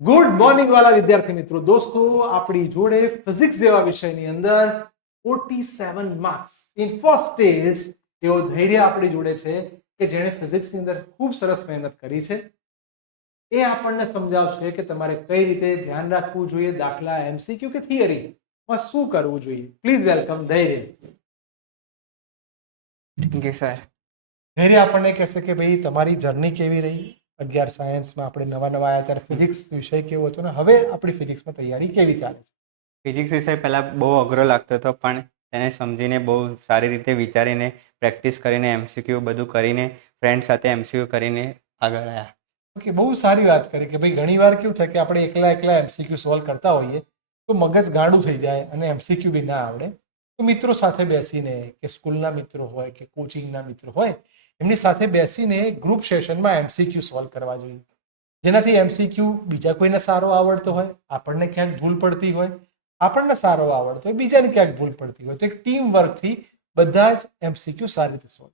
Good morning વાલા વિદ્યાર્થી મિત્રો. દોસ્તો, આપણી જોડે ફિઝિક્સ જેવા વિષયની અંદર 47 માર્ક્સ ઇન ફર્સ્ટ ટેસ્ટ એવો ધૈર્ય આપણી જોડે છે કે જેણે ફિઝિક્સની અંદર ખૂબ સરસ મહેનત કરી છે. એ આપણને સમજાવશે કે તમારે કઈ રીતે ધ્યાન રાખવું જોઈએ, દાખલા, એમસીક્યુ કે થિયરીમાં શું કરવું જોઈએ. પ્લીઝ વેલકમ ધૈર્ય. Thank you sir. ધૈર્ય આપણને કહેશે કે ભાઈ તમારી જર્ની કેવી રહી. 11 સાયન્સમાં આપણે નવા આવ્યા ત્યારે ફિઝિક્સ વિષય કેવો હતો ને હવે આપણી ફિઝિક્સમાં તૈયારી કેવી ચાલે છે? ફિઝિક્સ વિષય પહેલાં બહુ અઘરો લાગતો હતો, પણ તેને સમજીને બહુ સારી રીતે વિચારીને પ્રેક્ટિસ કરીને એમસીક્યુ બધું કરીને ફ્રેન્ડ સાથે એમસીક્યુ કરીને આગળ આવ્યા. ઓકે, બહુ સારી વાત કરી કે ભાઈ ઘણીવાર કેવું થાય કે આપણે એકલા એમસીક્યુ સોલ્વ કરતા હોઈએ તો મગજ ગાંડું થઈ જાય અને એમસીક્યુ બી ના આવડે. તો મિત્રો સાથે બેસીને કે સ્કૂલના મિત્રો હોય કે કોચિંગના મિત્રો હોય એમની સાથે બેસીને ગ્રુપ સેશનમાં એમસીક્યુ સોલ્વ કરવા જોઈએ. જેનાથી એમસીક્યુ બીજા કોઈને સારો આવડતો હોય, આપણને ક્યાંક ભૂલ પડતી હોય, આપણને સારો આવડતો હોય, બીજાને ક્યાંક ભૂલ પડતી હોય, તો એક ટીમ વર્કથી બધા જ એમસીક્યુ સારી રીતે સોલ્વ.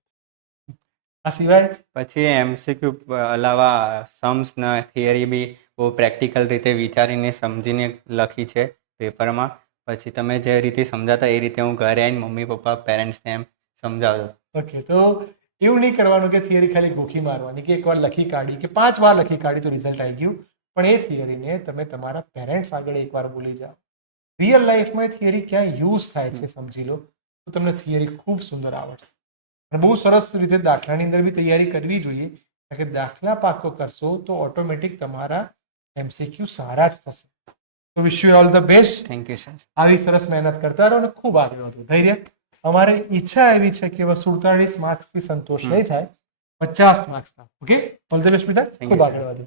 આ સિવાય પછી એમસીક્યુ અલાવા સમ્સ ને થિયરી બી બહુ પ્રેક્ટિકલ રીતે વિચારીને સમજીને લખી છે પેપરમાં. પછી તમે જે રીતે સમજાતા એ રીતે હું ઘરે આવીને મમ્મી પપ્પા પેરેન્ટ્સને એમ સમજાવતો. ઓકે, તો એવું નહીં કરવાનું કે થિયરી ખાલી ગોખી મારવાની કે એકવાર લખી કાઢી કે 5 વાર લખી કાઢી તો રિઝલ્ટ આવી ગયું. પણ એ થિયરીને તમે તમારા પેરેન્ટ્સ આગળ એકવાર બોલી જાઓ. રિયલ લાઈફમાં એ થિયરી ક્યાં યુઝ થાય છે સમજી લો તો તમને થિયરી ખૂબ સુંદર આવડશે. અને બહુ સરસ રીતે દાખલાની અંદર બી તૈયારી કરવી જોઈએ. કારણ કે દાખલા પાકો કરશો તો ઓટોમેટિક તમારા એમસીક્યુ સારા જ થશે. તો wish you all the best. Thank you sir. આવી સરસ મહેનત કરતા રહો અને ખૂબ આગળ વધો. ધૈર્ય. અમારે ઈચ્છા એવી છે કે 47 માર્ક્સથી સંતોષ નહીં થાય, 50 માર્ક્સના. ઓકે, ઓલ ધ બેસ્ટ બેટા, ખૂબ આગળ વધો.